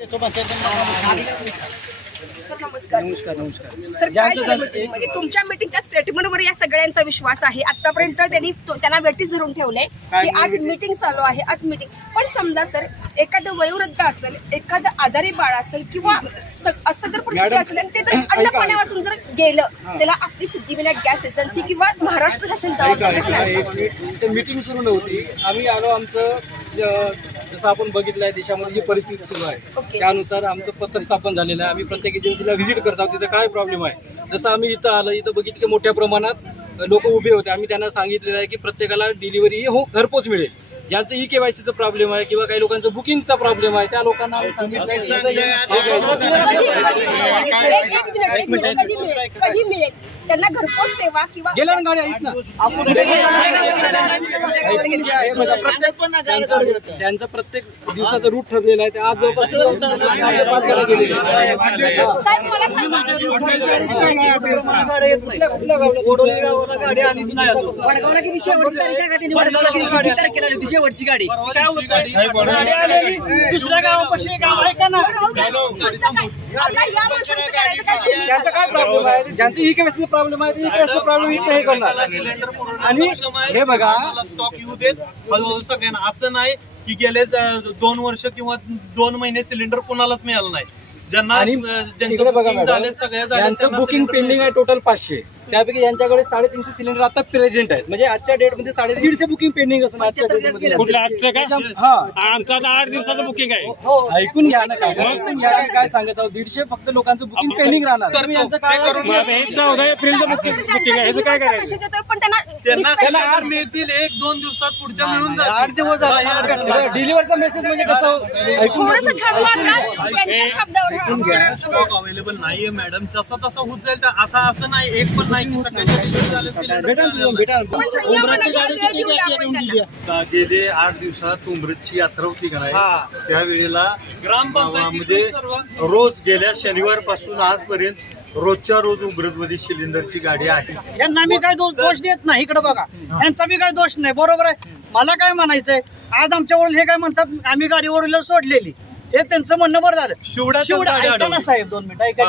Sir नमस्कार. Sir काय झालं मीटिंगमध्ये? तुमच्या मीटिंगच्या स्टेटमेंटवर या सगळ्यांचा विश्वास आहे. आतापर्यंत त्यांना वेटीस धरून ठेवलंय की आज मीटिंग चालू आहे, आज मीटिंग. पण समजा सर एखादं वयोवृद्ध असेल, एखादं आजारी बाळ असेल किंवा असं जर परिस्थिती असेल आणि ते जर अन्न पाण्या वाचून जर गेलं, त्याला आपली सिद्धिविनायक गॅस एजन्सी किंवा महाराष्ट्र शासन जबाबदार. मीटिंग सुरू नव्हती, आम्ही आलो. आमचं जसं आपण बघितलंय देशामध्ये जी परिस्थिती सुरू आहे त्यानुसार आमचं पत्र स्थापन झालेलं आहे. आम्ही प्रत्येक एजन्सीला व्हिजिट करत आहोत, तिथं काय प्रॉब्लेम आहे. जसं आम्ही इथं आलं, इथं बघितलं की मोठ्या प्रमाणात लोक उभे होते. आम्ही त्यांना सांगितलेलं आहे की प्रत्येकाला डिलिव्हरी घरपोच मिळेल. ज्यांचं केवायसीचा प्रॉब्लेम आहे किंवा काही लोकांचं बुकिंगचा प्रॉब्लेम आहे त्या लोकांना कधी मिळेल त्यांना घरपोच सेवा किंवा गेल्या गाडी आहेत ना त्यांचं प्रत्येक दिवसाचं रूट ठरलेलं आहे. ते आज जवळपास 5 गाड्या गेलेल्या साहेब मला सांगा गाडी आलीच नाही. वडगावला किती शेवटची तारीख आहे का? त्यांनी वडगावला किती तारखेला होती शेवटची गाडी? दुसऱ्या गावापाशी गाव आहे का ना? आता या माणसाचं करायचं काय? त्यांचा काय प्रॉब्लेम आहे? ज्यांचं केवायसीचा प्रॉब्लेम आहे ते प्रॉब्लेम इथे हे करणार. आणि हे बघा स्टॉक येऊ देत हळूहळू सगळ्यांना. असं नाही की गेले 2 वर्ष किंवा 2 महिने सिलेंडर कोणालाच मिळालं नाही. ज्यांना इकडे बघा मॅडम, यांचं बुकिंग पेंडिंग आहे टोटल 500. त्यापैकी यांच्याकडे 350 सिलेंडर आता प्रेझेंट आहेत. म्हणजे आजच्या डेट मध्ये 150 बुकिंग पेंडिंग असणार. कुठलं आजचं का? आमचं आता 8 दिवसाचं बुकिंग आहे. ऐकून घ्या ना, काय सांगत आहोत. 150 फक्त लोकांचं बुकिंग पेंडिंग राहणार. तुम्ही यांचं काय हे 14 एप्रिलचं बुकिंग आहे. ह्याचं काय करायचं? पण त्यांना सिलेंडर मिळतील 1-2 दिवसात पुढच्या मिळून 8 दिवस झाले. डिलिव्हरचा मेसेज म्हणजे कसं ऐकून स्टॉक अवेलेबल नाहीये मॅडम. जसा तसा होत जाईल. असं नाही, एक पण नाही की गेले 8 दिवसात उमरतची यात्रा होती का नाही, त्यावेळेला म्हणजे रोज गेल्या शनिवारपासून आजपर्यंत रोजच्या रोज उमरतमध्ये सिलेंडरची गाडी आहे. यांना मी काय दोष देत नाही. इकडे बघा, यांचा मी काय दोष नाही. बरोबर आहे. मला काय म्हणायचंय, आज आमच्या वडील हे काय म्हणतात, आम्ही गाडी वडील सोडलेली. हे त्यांचं म्हणणं बरं झालं. शिवडा ऐका ना साहेब, 2 मिनिटं ऐका.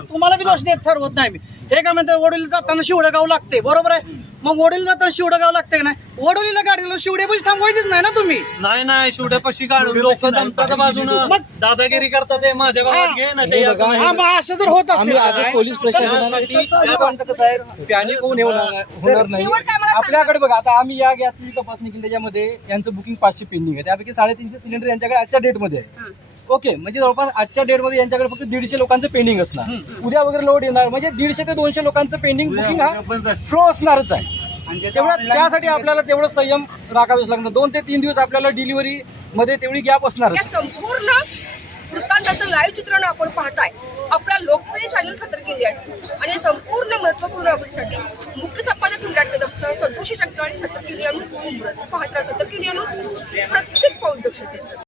तुम्हाला बी दोष देत ठरवत नाही मी. हे काय म्हणतात, वडील जाताना शिवडगाव लागते. बरोबर आहे. मग वडील जाताना शिवडगाव लागते का नाही? वडोलीला गाडी शिवड्यापाशी थांबवायचीच नाही ना तुम्ही. नाही शिवड्यापाशी काढून लोक दमताच्या बाजूनं मग दादागिरी करतात. माझ्या गावात घे ना. असं जर होत असेल आजच पोलीस प्रशासनाला कसं आहे, पॅनिक होणार नाही. आपल्याकडे बघा, आता आम्ही या गॅसची तपासणी केली, त्याच्यामध्ये यांचं बुकिंग 500 पेंडिंग आहे. त्यापैकी 350 सिलेंडर यांच्याकडे आजच्या डेटमध्ये आहे. ओके, म्हणजे जवळपास आजच्या डेटमध्ये यांच्याकडे फक्त 150 लोकांचं पेंडिंग असणार. उद्या वगैरे लोड येणार, म्हणजे 150 ते 200 लोकांचं पेंडिंग बुकिंग हा फ्लो असणारच आहे. तेवढं त्यासाठी आपल्याला तेवढं संयम राखावेच लागणार. 2 ते 3 दिवस आपल्याला डिलिव्हरी मध्ये तेवढी गॅप असणार. या संपूर्ण वृत्तांताचं लाईव्ह चित्रण आपण पाहताय. आपल्या लोकप्रिय चॅनल सतर्क इंडिया आणि संपूर्ण महत्वपूर्ण अपडेटसाठी मुख्य संपादक विराट कदमसह संतोषी जगताप आणि सतर्क इंडिया न्यूज पाहत राहा. सतर्क इंडिया न्यूज, प्रत्येक पाऊल दक्षतेचं.